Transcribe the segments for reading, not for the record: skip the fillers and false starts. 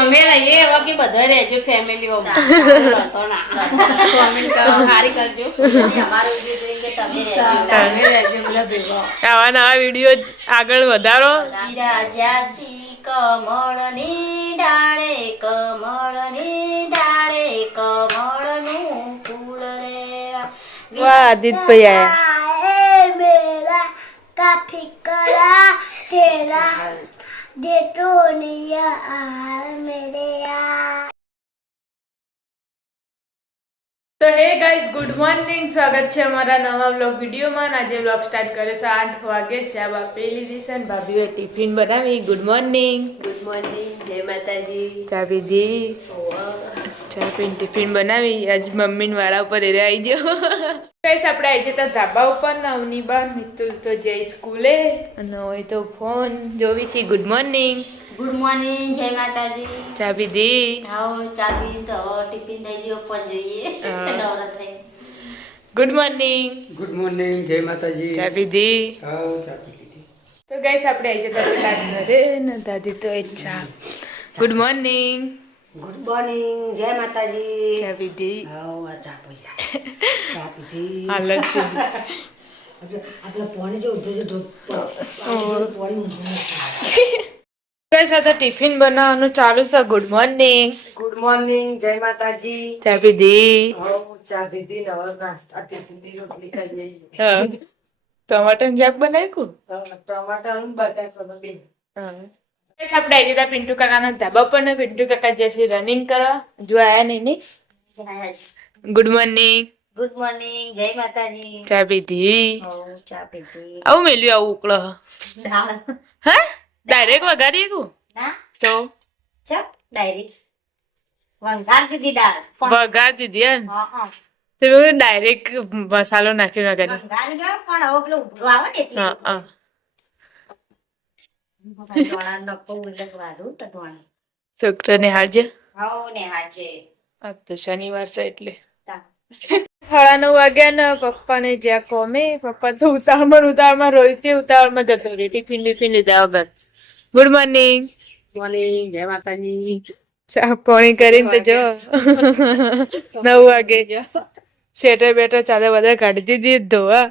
અમે રહીએ એવા કે બધા રહેજો ફેમિલીઓમાં લડતો ના કોમેન્ટ કરો સારી કરજો તમે રહેજો બધા ભેગા આવા નવા વિડીયો આગળ વધારો વિરાજ્યાસી કમળની ડાળે કમળનું ફૂલ રે વાહ આદિત્યભાઈ આયા मेरा काफी करा तेरा जेठोनिया मेरे यार। તો હે ગાઈઝ ગુડ મોર્નિંગ, સ્વાગત છે અમારા નવા વ્લોગ વિડીયોમાં. આજે વ્લોગ સ્ટાર્ટ કરે છે 8 વાગે. ચા બાપી લીધી છે ને ભાભીએ ટિફિન બનાવી. Good morning. ગુડ મોર્નિંગ, જય માતાજી. ચા પીધી, ચા પીને ટિફિન બનાવી. આજ મમ્મીને વારા ઉપર એ આવી ગયો. ગાઈઝ આપણે આવી જતા ધાબા ઉપર ને અવની બાર મિતુલ તો જઈ સ્કૂલે અને હોય તો ફોન જોવી છે. Good morning. ગુડ મોર્નિંગ, જય માતાજી. ચા પીધી? આવો ચા પી તો ટિફિન થઈ ગયો પણ જોઈએ નવરા થઈ. Good morning. ગુડ મોર્નિંગ, જય માતાજી. ચા પીધી? આવો ચા પી લીધી. તો ગાઈસ આપણે આવી જતા પેલા ઘરે ને દાદી તો એ ચા. Good morning. ગુડ મોર્નિંગ, જય માતાજી. ચા પીધી? આવો આ ચા પી ચા પીધી. હાલત આપણે પાણી જો ઉધે જો ગાઈસ આ તો ટિફિન બનાવવાનું ચાલુ છે. Good morning. ગુડ મોર્નિંગ, જય માતાજી. ચા પીધી? ચા પીધી ને હવે નાસ્તા ટિફિનની રોટલી ખાઈ હા. ટમાટર શાક બનાવ્યું? ટમાટર અને બટાકા બે. હા. ગાઈસ આપણે આવી જતા પિન્ટુ કાકાના ધાબા પર ને પિન્ટુ કાકા જશે રનિંગ કરવા. જો આયા નહીં. Good morning. ગુડ મોર્નિંગ, જય માતાજી. ચા પીધી? ચા પીધી. આવું મેલ્યું આવું ઉકળો. દાળ હા ડાયરેક્ટ વઘારી એકું ના તો ચપ ડાયરેક્ટ વંગાર દીધી દાળ વઘાર દીધી હે હા હા તો ડાયરેક્ટ મસાલો નાખી વઘારી. વંગાર ગયો પણ હવે પેલું ઉભરું આવે ને એટલે હા હા ધોણા નકો ઉલક વાળું તો ધોણા છોકરાને હારજે. હાઉ ને હાજે આ તો શનિવાર છે એટલે 9:30 વાગ્યા ને પપ્પાને જ્યાં કોમે પપ્પા તો ઉતાવળમાં રોહિતે ઉતાવળમાં જતો રહ્યો ટિફિન લીધા વગર. Good morning. મોર્નિંગ, જય માતાજી. ચા પાણી કરીને તો જો 9 વાગે શેટર બેટર ચાલે બધા કાઢી દીધી ધોવા.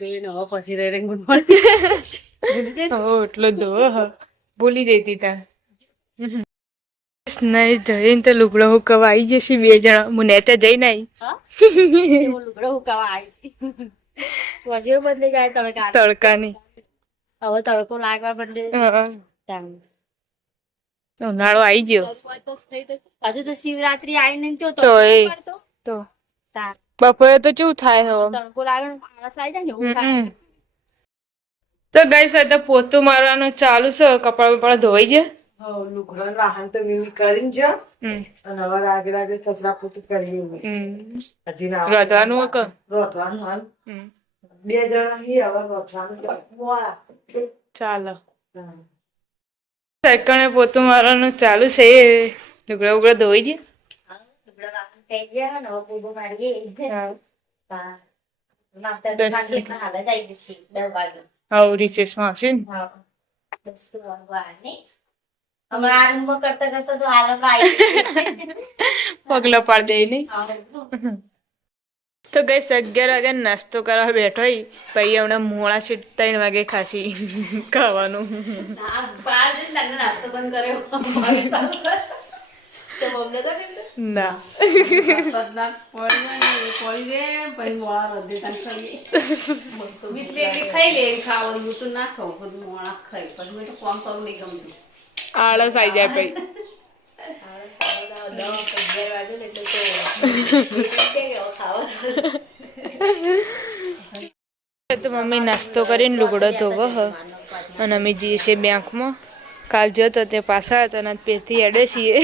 જોઈને હવે પછી રહી ગુડ મોર્નિંગ. એટલો ધોવો ભૂલી જતી તા. નહીં ધોઈને તો લુગડો હુકવા આવી જશે 2 જણા. હું નેતા જઈને આવી લુગડો હુકાવા આવી વજીઓ બદલી જાય તડકા તડકાની. હવે તડકો લાગવા બદલે ઉનાળો આવી ગયો હજુ તો શિવરાત્રી આવી નહીં તો તો એ તો બપોરે તો શું થાય હવે. તડકો લાગે ને આળસ આવી જાય ને એવું થાય. તો ગાઈસ તો પોતું મારવાનું ચાલુ છે. કપડા બપડા ધોવાઈ જાય. લુગડાનું વાહન તો મેં કરીને જો અને હવે રાગે કચરા પોતું કરી હજી રોધવાનું કે રોટવાનું હાલ 2 જણા હી હવે રોટવાનું મોડા ચાલો સેકન્ડે પોતું મારવાનું ચાલુ છે. લુગડા ઉગડા ધોઈ જાય. લુગડા વાસણ થઈ ગયા ને હવે પૂરું પાડીએ હાલે જાય જશે 10 વાગે હા રિસેસમાં આવશે ને. હા 10 વાગવા ને હમણાં આરંભ કરતા કરતા તો હાલત આવી પગલા પાડી દે નહીં. ગઈ તો ગઈ 11 વાગે નાસ્તો કરવા બેઠો પછી હમણાં મોડા સીટ 3 વાગે ખાસી ખાવાનું. નાસ્તો બંધ કર્યો ના ખાઈ લે ખાવાનું તો ના ખાવું બધું મોડા ખાઈ પછી મેં તો કામ કરવું નહીં ગમતું. આળસ આવી જાય પછી. તો મમ્મી નાસ્તો કરીને લુગડો ધોવો હ અને અમે જઈએ છીએ બેંકમાં. કાલ જતો તે પાછા હતા અને પેથી એડે છીએ.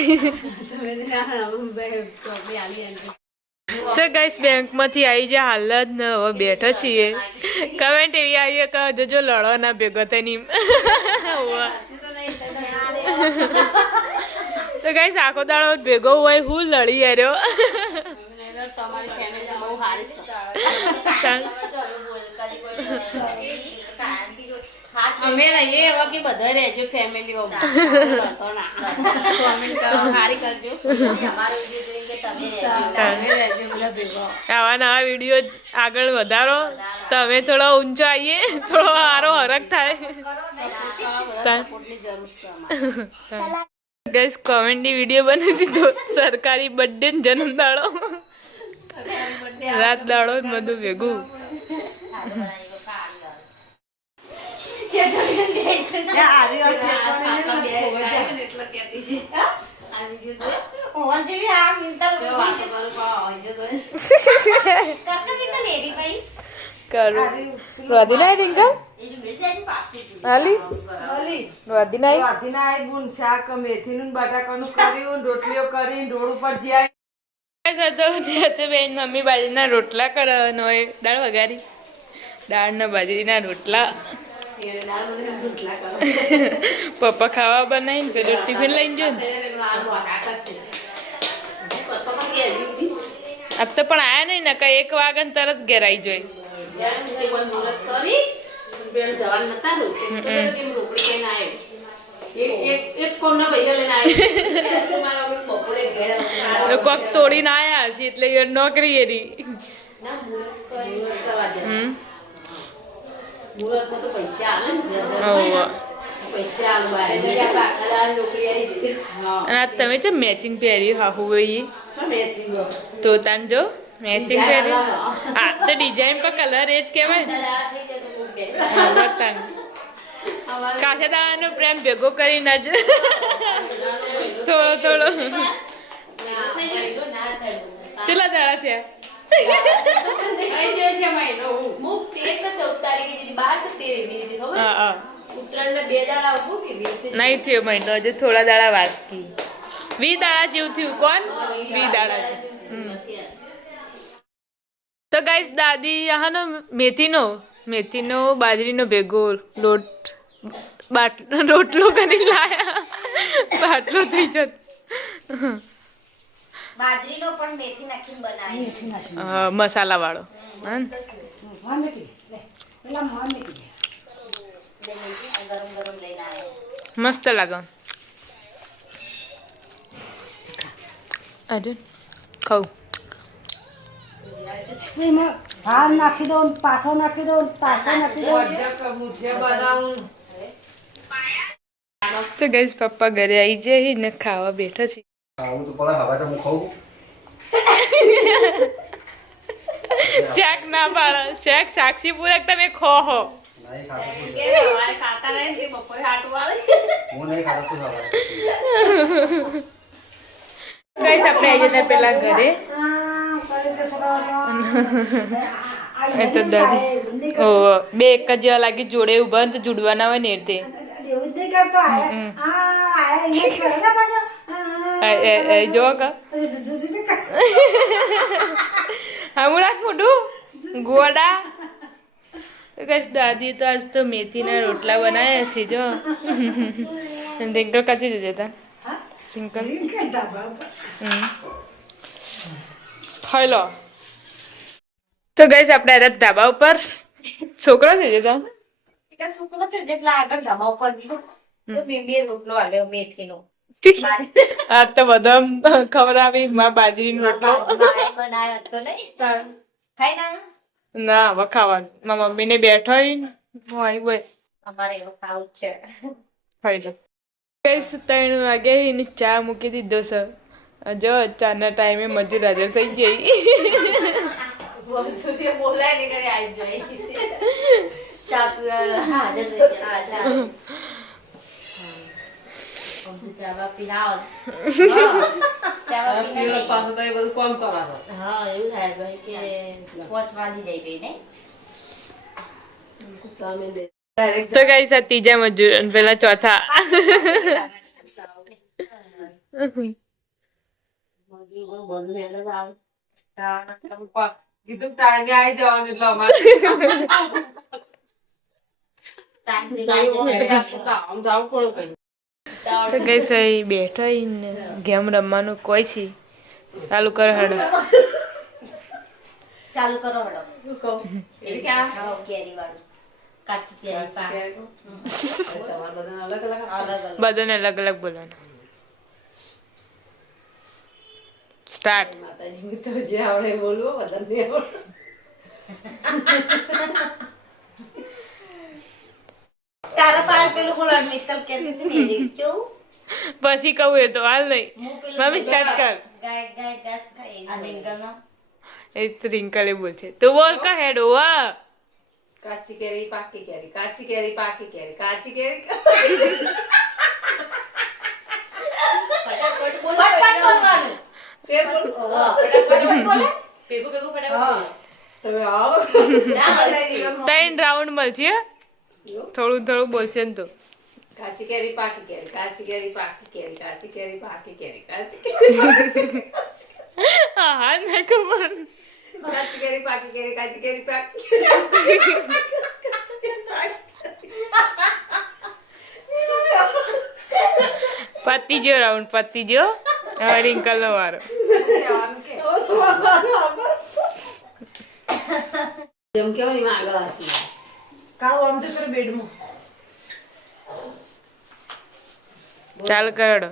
તો ગાઈસ બેંકમાંથી આવી જાય હાલત ને હવે બેઠો છીએ. કમેન્ટ એવી આવી કે જોજો લડો ના ભેગો થઈને. તો ગાઈસ આખો દાડો ભેગો હોય હું લડી આવ્યો. તમારી ફેમિલી બહુ સારી છે. અમે રહીએ એવા કે બધા રહેજો ફેમિલીઓ કોમેન્ટ કરો સારી કરજો અમારો વિડીયો જોઈને કે તમે રહેજો. તમે રહેજો બધા ભેગા આવા નવા વિડીયો આગળ વધારો તમે થોડો ઊંચો આવીએ થોડો સારો હરખ થાય બધા સપોર્ટની જરૂર છે અમારે ગઈસ કોમેડી વિડીયો બનાવી દીધો સરકારી બર્થડે જન્મદાડો રાત દાડો જ બધું ભેગું એટલે કહેતી છે આ વિડીયો જોયો? ઓવન જેવી આ મિલતા વાતો કરું હોય છે તો કરતો કે લેડી ભાઈ કરું રોધી ના રિંકલ એ જો મિલ જાય ને પાછી જ. હાલી અલી રોધી ના રાધીના એક ગુણ શાક મેથીનું ને બટાકાનું કર્યું રોટલીઓ કરીને રોડ ઉપર જ્યાં હતો બેન મમ્મી બાજરીના રોટલા કરવાનો હોય દાળ વઘારી દાળના બાજરીના રોટલા પપ્પા ખાવા બનાવીને પેલું ટિફિન લઈને જો ને આપ તો પણ આયા નહીં ને કઈ 1 વાગે તરત ઘેર આવી જોઈ કોક તોડીને આયા હશે એટલે એ નોકરી એરી મુહૂર્તમાં તો પૈસા આવે ને હોવ. પૈસા આવે નોકરી આવી અને આ તમે છે મેચિંગ પહેર્યું હાહુ ભાઈ શું તો તાન જો મેચિંગ પહેર્યું આ તો ડિઝાઇન પર કલર એ જ કહેવાય ને તાન કાશે દાડાનો પ્રેમ ભેગો કરીને જ થોડો થોડો ચલા દાડા થયા હા હા નહીં થયો મહિનો હજુ થોડા દાડા બાકી 20 દાડા જેવું થયું કોણ 20 દાડા જેવું. તો ગાઈસ દાદી આનો મેથીનો બાજરીનો ભેગો લોટ રોટલો કરી લાયા બાટલો થઈ જતો બાજરીનો પણ મેથી નાખીને બનાવી મસાલા વાળો ગરમ ગરમ લઈને આવ્યો. મસ્ત લાગે અરે ખાઉં ભાર નાખી દો પાછો નાખી દો પાછો નાખી દો મુઠિયા બનાવું તો ગઈશ પપ્પા ઘરે આવી જાય ને ખાવા બેઠા છે આવું તો પડે હવે તો હું ખાઉં શાક ના પાડે શાક સાક્ષી પૂરક તમે ખો હો નહીં ખાતો ખાતા નહીં બપોરે હાટ વાળે હું નહીં ખાતો તું હવે ગઈશ આપણે આવી જતા પેલા ઘરે એ તો દાદી ઓ બે એક જ જેવા લાગી જોડે ઉભા ને તો જુડવાના હોય ને એ રીતે જો કા હમણાં મોટું ગોડા કશ દાદી તો આજ તો મેથીના રોટલા બનાવ્યા છે જો રિંકલ કાચી જજે તા રિંકલ ખાઈ લો તો ગઈશ આપણે આવ્યા ધાબા ઉપર છોકરો છે જતા છોકરો છે જેટલા આગળ ધાબા ઉપર ગયો તો બે રોટલો આલ્યો મેથીનો આ તો બધા ખબર આવી માં બાજરીનો રોટલો માએ બનાવ્યો હતો નહીં ખાઈ ના ના હવે ખાવાનું મારા મમ્મીને બેઠો હોય બોય અમારે એવું ખાવું જ છે. ખાઈ લો ગઈશ 3 વાગે એને ચા મૂકી દીધો છે જો ચાના ટાઈમે મજૂર હાજર થઈ ગઈ સૂર્ય બોલાય ને ઘરે આવી જાય ચા પીવા હાજર થઈ ગયા. ચા પીને આવો. ચા પીને પાછું તો એ બધું કામ કરવાનું હા એવું થાય ભાઈ કે 5 વાગી જાય ભાઈ ને સામે દે તો ગઈશ આ ત્રીજા મજૂર અને પેલા ચોથા કીધું ટાઈમે આવી જવાનું એટલે અમારે આમ જાવું પડે તો ગઈશ અહીં બેઠો ને ગેમ રમવાનું કોઈ છે ચાલુ કરો હેડો ચાલુ કરો હડો એ ક્યાં હા કેરી વાળું કાચી કેરી પાક. તમારે બધાને અલગ અલગ અલગ અલગ. બધાને અલગ અલગ બોલવાનું. સ્ટાર્ટ. માતાજી મિત્રો જે આવડે એ બોલવો બધાને આવડે. તારા પાર પેલું બોલવાનું મિત્તલ કહેતી હતી ને એ રીત જોઉં. પછી કહું એ તો હાલ નહીં. હું પેલું મમ્મી સ્ટાર્ટ કર. ગાય ગાય ઘાસ ખાય આ રિંગણનો. એ ટ્રિંકલે બોલશે તું બોલ કા હેડો વાહ. કાચી કેરી પાકી કેરી કાચી કેરી પાકી કેરી કાચી કેરી ફટાફટ બોલવાનું. ફેર બોલ ઓહો, ફટાફટ બોલે. ભેગું ભેગું ફટાફટ તમે આવો ના હસી. 3 રાઉન્ડ મળશે હે? થોડું થોડું બોલશે ને તો. કાચી કેરી પાકી કેરી કાચી કેરી પાકી કેરી કાચી કેરી પાકી કેરી કાચી કેરી હા હા ના ખબર. કાચી કેરી પાકી કેરી કાચી કેરી પાકી પતી ગયો રાઉન્ડ પતી ગયો. હવે રિંકલ નો વારો. જેમ કેવું એમાં આગળ આવશે કાળો આમ તો પેલો બેડમાં ચાલ કરડો.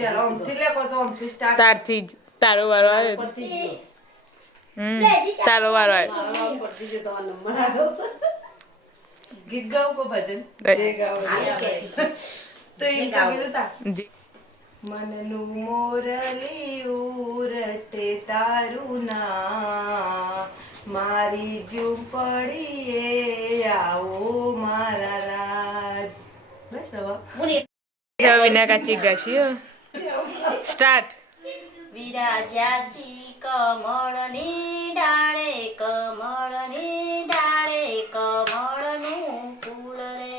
ચાલો આમથી લે કો તો આમથી સ્ટાર્ટ તારથી જ તારો વારો આવ્યો. પતી ગયો તારો વારો આવ્યો. મારો પડતી ગયો તમારો નંબર આવ્યો ગીત ગાવું કો ભજન જે ગાવ હાલ કેરી. તો એ કીધું તા જી. મનનું મોરલી ઉરટે તારું ના મારી ઝૂંપડીએ આવો મારા રાજ બસ હવે બોલી. વિના કાચી ગાશી સ્ટાર્ટ. વિરાજ્યાસી કમળની ડાળે કમળની ડાળે કમળનું ફૂલ રે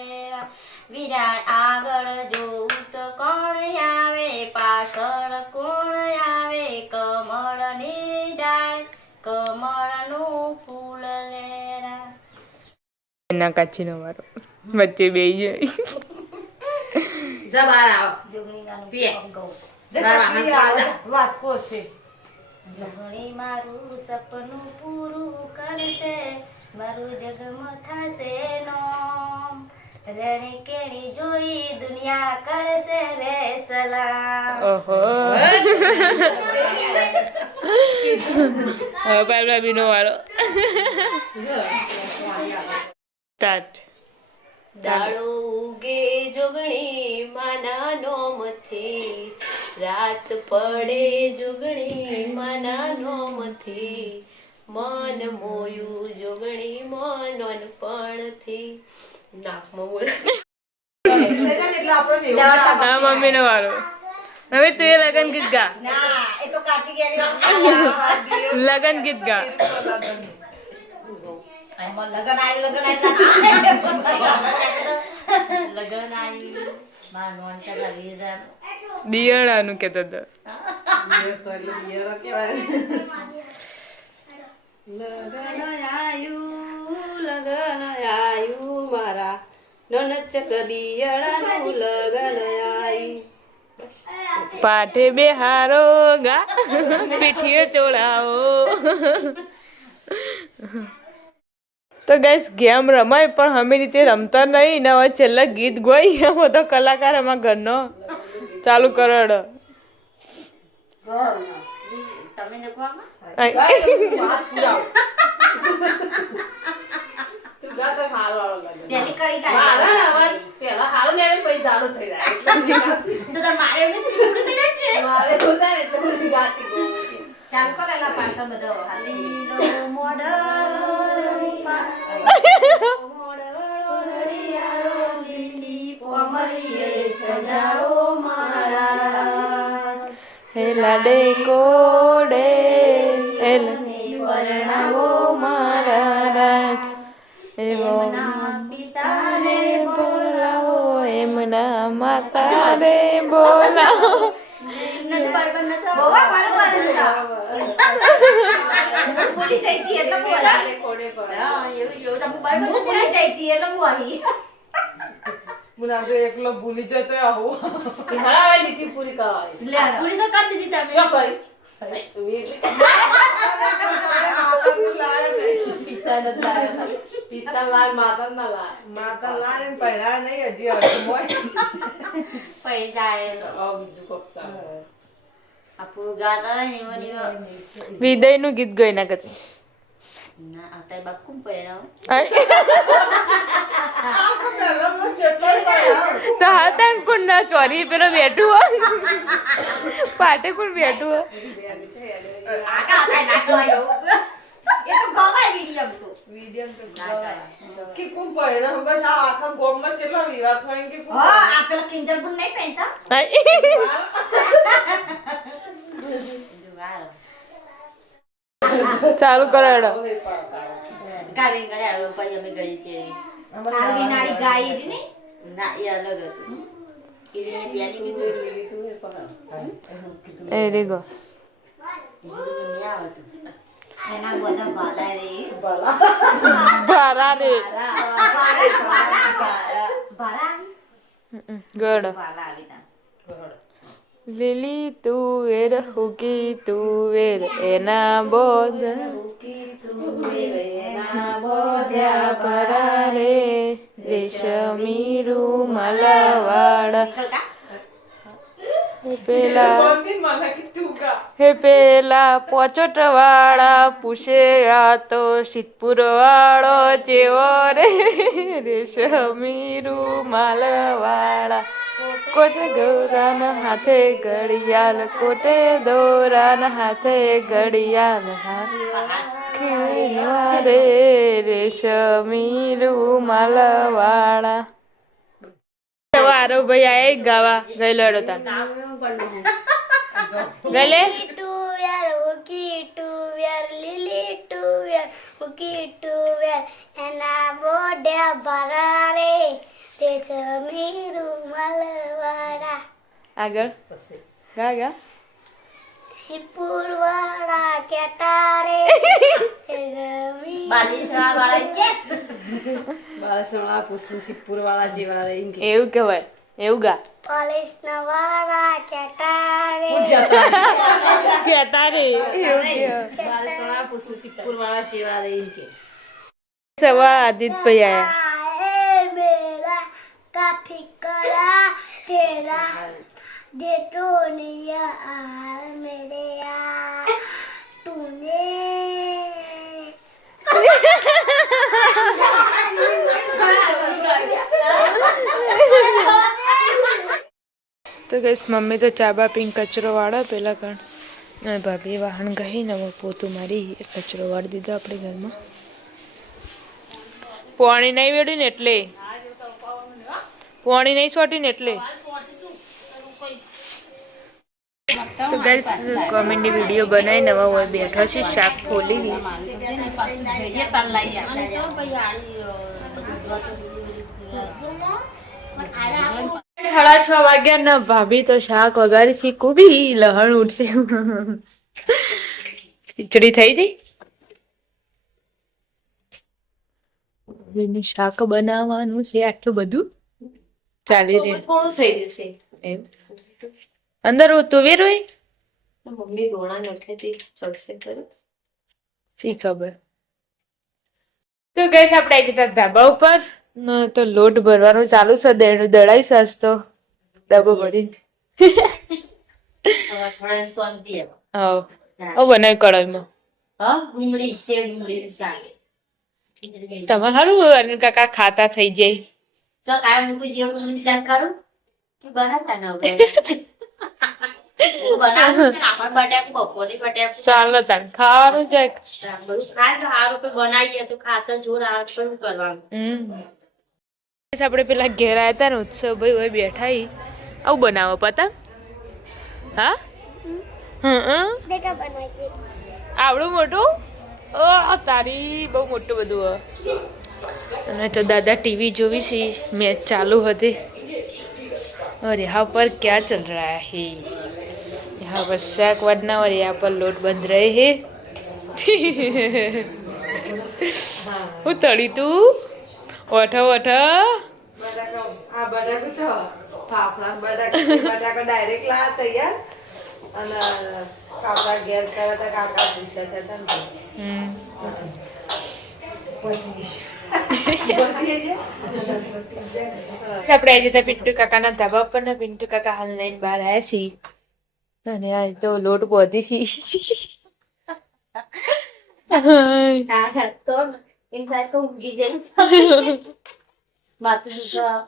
વિરા આગળ જોઉં તો કોણ આવે પાછળ કોણ આવે કમળની ડાળે કમળનું ફૂલ લેરા. વિના કાચી નો વારો વચ્ચે બેહી જાય. જા બહાર આવો જોગણી ગાનું પીએ. ગાઉં. વાત કો છે જોગણી મારું સપનું પૂરું કરશે મારું જગમાં થશે નોમ રણી કેણી જોઈ દુનિયા કરશે રે સલામ. ઓહો. હવે પાર્વતી નો વારો. સ્ટાર્ટ. દાડો ઉગે જોગણી માના નોમથી રાત પડે જોગણી માના નોમથી મન મોયું જોગણી મનપણથી નાકમાં બોલ એટલે આપણે હા મમ્મી નો વારો. હવે તું એ લગન ગીત ગા. ના એ તો કાચી કેરી લગન ગીત ગા. એમાં લગન આવ્યું લગન આવ્યું મારા નોન ચલા લીધા. દિયણાનું કેતો હતો. લગન આયુ મારા નનચક દિયળાનું લગન આયુ પાઠે બેહારો ગા પીઠીએ ચોળાવો. તો ગાઈસ ગેમ રમાય પણ અમે રીતે રમતા નહીં ને હવે છેલ્લા ગીત ગોઈ એમાં તો કલાકાર અમારા ઘરનો ચાલુ કરોડો. તમે દેખવામાં તું ગા તો મારો વાળો લગન પેલી કડી મારા કાઢી. અવાજ પેલા હારો લે પછી જાડો થઈ જાય તો તાર મારે એવી ચીપડી થઈ જાય છે. મારે તો થાય એટલે હું ગાતી ગઈ ચાલ કરેલા પાછા બધા હાલીનો મોડલ લીલી કોમરીએ સજાવો મારા હેલા ડે કોડે ને પરણાવો મારા રાજ એવો એમના પિતાને બોલાવો એમના માતા રે બોલાવો. નથી બરાબર નથી બહુ બરાબર ભૂલી જઈતી એટલે બોલા કોડે પર હા એવું તમે બરાબર ભૂલી જઈતી એટલે હું આવી મુના જો એકલો ભૂલી જતો આવું હરાવે લીટી પૂરી કરાવી લે પૂરી તો કરી દીધી તમે શું કરી પિતા નથી લાવ્યા પિત્તરલાલ માતા લાલ માતા લાલ એમ પહેરા નહીં હજી અડધું હોય. પૈસા બીજું કોકતા આપણું ગાતા હોય ને એમાં ને એમાં. વિદયનું ગીત ગઈ ના કરતી ના અત્યારે બાકું પહેરાવ તો હા તાન કોણ ના ચોરી પેલો બેઠું હો પાટે કોણ બેઠું હો આકા હતા ના કહેવાય એવું. એ તો ગવાય મીડિયમ તો મીડિયમ તો ના કહેવાય. કે કું પહેરા બસ આ આખા ગોમમાં કેટલો વિવાદ થાય કે કું હા આ પેલા કિંજલ પણ નહીં પહેરતા જુગાર. ચાલુ કરો એડો ગાડી ગાડી આવ્યો પછી અમે ગઈ છે નાની નાની ગાય રી ને ના એ અલગ હતું ઈરીને બેની કીધું એ રે ગો નહીં આવતું એના બધા ભાલા રે ભારા રે ભાલા ગોડો ભાલા આવી તા લીલી તુવેર હુકી તુવેર એના બોધ ભરા રે રેશમી રૂમાલ પેલા હે પેલા પોચટ વાળા પૂછે આ તો સિદ્ધપુર વાળો જેવો રે રેશમી રૂમાલ વાળા કોટે દોરાના હાથે ઘડિયાળ કોટે દોરાના હાથે ઘડિયાળ હાથે રે રેશમી રૂમાલ વાળા વારો ભાઈ આય ગાવા ગયેલો એડો તાર ગલે ટુવેર હુકી ટુવેર લીલી ટુવેર હુકી ટુવેર એના બોડ્યા ભરા રે રેશમી રૂમાલ વાળા આગળ ગા ગા સિદ્ધપુર વાળા કેટા રે રેશમી બાલીસરા વાળા કે બાળસણા પૂછું સિદ્ધપુર વાળા જેવા રહી એવું કહેવાય એવું ગા પોલીસ ના વાળા કેટા રે કેતા રે બાળસણા પૂછું સિદ્ધપુર વાળા જેવા રહી કે સવા આદિત્યભાઈ આયા आए मेरा काफी कड़ा तेरा दे तो निया मेरे यार तूने તો ગઈસ મમ્મી તો ચા બા પીને કચરો વાળો પેલા કણ અને ભાભી વાહન ગઈ ને હવે પોતું મારી કચરો વાળી દીધો આપણે ઘરમાં પાણી નહીં વેડ્યું ને એટલે પાણી નહીં છોટ્યું ને એટલે તો ગઈસ કોમેડી વિડીયો બનાવી નવા હોય બેઠો છે શાક ફોલી જઈએ તાર લઈ સાડા 6 વાગ્યા ના ભાભી તો શાક વગાડી છે કુબી લહણ ઉઠશે ખીચડી થઈ ગઈ એનું શાક બનાવવાનું છે આટલું બધું ચાલી રહ્યું થોડું થઈ જશે એમ અંદર તુવેર હોય મમ્મી રોણા નખેતી ચલશે ખરું શી ખબર તો ગઈસ આપણે આવી જતા ધાબા ઉપર ને તો લોટ ભરવાનું ચાલુ છે દેણું દળાઈ સાસ તો ડબ્બો ભરી થોડા શાંતિ હા બનાવી કડાઈમાં હા ડુંગળી સેવ ડુંગળી શાક તમારે સારું અનિલ કાકા ખાતા થઈ જાય જો કાયમ મૂકું જેવું ડુંગળી શાક કરું કે બનાવતા ન હોય બનાવું આપણે બટાકું બપોરે બટાકું ચાલો તાન ખાવાનું છે બધું ખાય તો સારું કોઈ બનાવીએ તો ખાતા જોર આવે તો શું કરવાનું આપણે પેલા ઘેર આવ્યા હતા ને ઉત્સવ ભાઈ હોય બેઠા આવું બનાવો પતંગ હા देखा बनवाइए આવડું મોટું ઓ તારી બહુ મોટું બધું અને તો દાદા ટીવી જોવી છે મેચ ચાલુ હતી और यहाँ पर क्या चल रहा है यहाँ पर शाक वरना और यहाँ पर लोट बंध रहे हैं હું તળી તું ઓઠો ઓઠો આ બટાકું છો ફાફડા બટાકા ડાયરેક્ટ લા તૈયાર અને કાકા ઘેર કર્યા હતા કાકા પૂછ્યા હતા ને આપણે આવી જતા પિન્ટુ કાકાના ધાબા પર ને પિન્ટુ કાકા હાલ લઈને બહાર આવ્યા છીએ અને આ તો લોટ બોધી છે તો ઇનફેક્ટ ઊંઘી જઈ માથું દુખા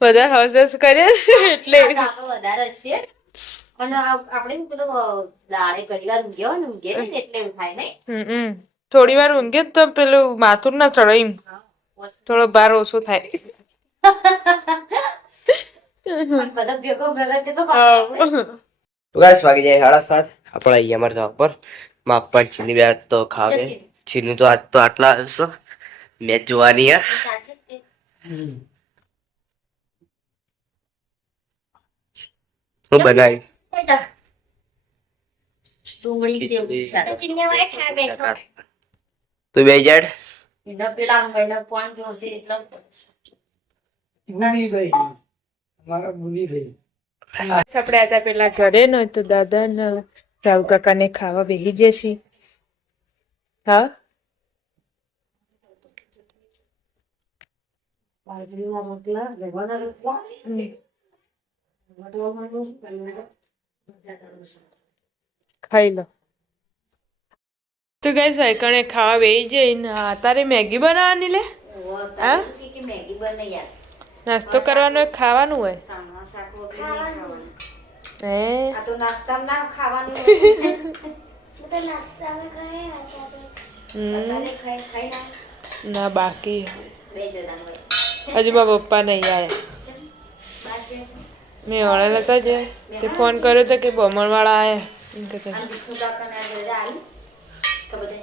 બધા હસ કરે એટલે વધારે છે અને આપણે પેલો દાડે ઘડી વાર ઊંઘ્યો ને ઊંઘે ને એટલે એવું થાય નહીં. થોડી વાર ઊંઘે તો પેલું માથું ના ચડે એમ થોડો ભાર ઓછો થાય. બધા ભેગો ભેગા છે તો તો ગાઈસ વાગી જાય 7:30 આપણે અહીંયા અમારે જવા પર માપા છીની બે તો ખાવે છીનું તો આજ તો આટલા આવશે મેચ જોવાની યાર. હું બનાવી ડુંગળી જેવું તો ચિન્ને વાય ખા બેઠો તું બે જડ એના પેલા મહિના પણ જોશે એટલે ભૂલી ગઈ અમારા ભૂલી ગઈ. આપણે હતા પેલા ઘરે ન તો દાદા ને રાવ કાકા ને ખાવા બેસી જશે. હા બાજરીના રોટલા લેવાના રોટલા ખાઈ લો. તો ગાઈસ વાયકણે ખાવા બેસી જઈને તારે મેગી બનાવવાની લે હા મેગી બને યાર નાસ્તો કરવાનો હોય ખાવાનું હોય સામા શાક રોટલી નહીં ખાવાનું. હે આ તો નાસ્તામાં ના ખાવાનું તો નાસ્તા में गए અત્યારે ખાઈ ના ના બાકી બે જણા હોય હજુ મારા પપ્પા નહીં આવ્યા. મેં વળેલા હતા જ તે ફોન કર્યો તો કે બમણવાળા આવ્યા એમ કહેતા અને વિષ્ણુ કાકાને આ ઘરે આવ્યું કે બધે